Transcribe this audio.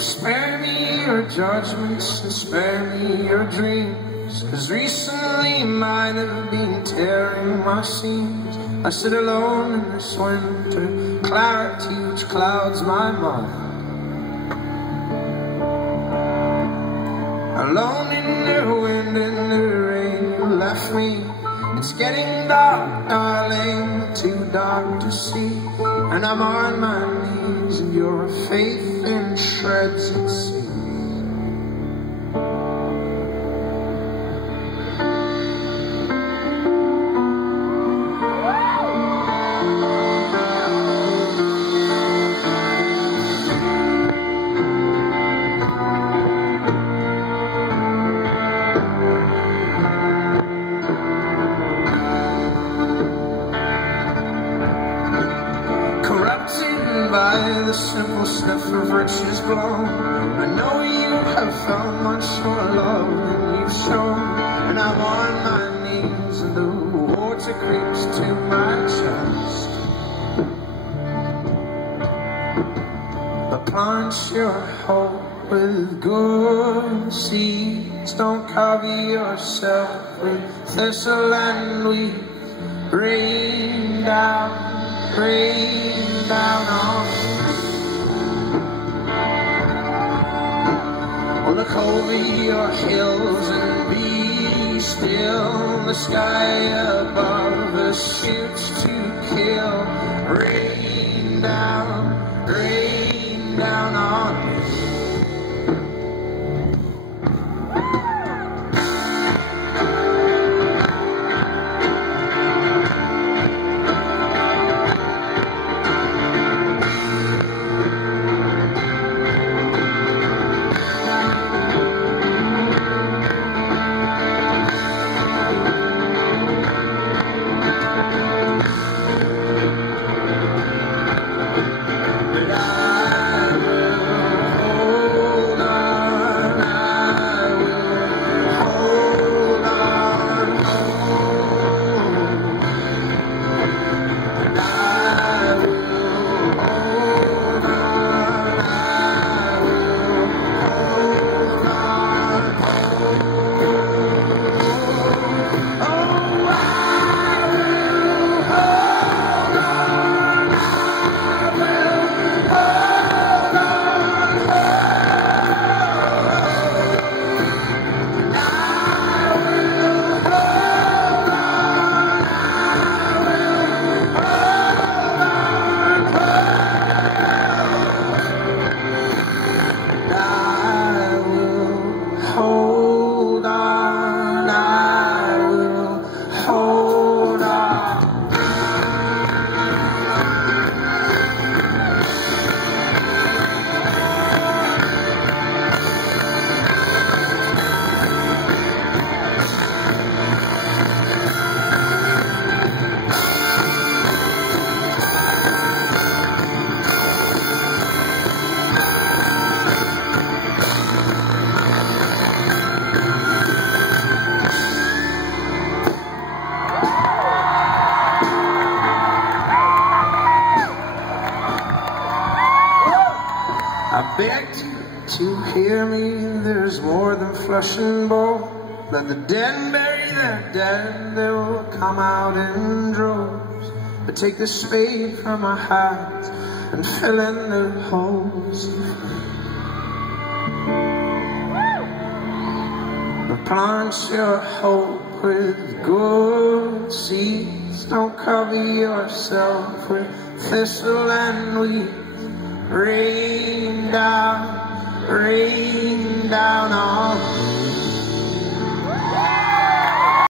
spare me your judgments and spare me your dreams, 'cause recently mine have been tearing my seams. I sit alone in this winter clarity which clouds my mind, alone in the wind and the rain you left me. It's getting dark, darling, too dark to see, and I'm on my knees and your faith in shreds it seems. By the simple sniff of riches blown, I know you have found much more love than you've shown, and I'm on my knees and the water creeps to my chest. But plant your hope with good seeds, don't cover yourself with thistle and weeds. Rain down on well, look over your hills and be still. The sky above us shoots to kill. Rain down on me. I begged you to hear me, there's more than flesh and bone. Let the dead bury their dead, they will come out in droves. But take the spade from my hands and fill in the holes. But plant your hope with good seeds, don't cover yourself with thistle and weeds. Rain down on me.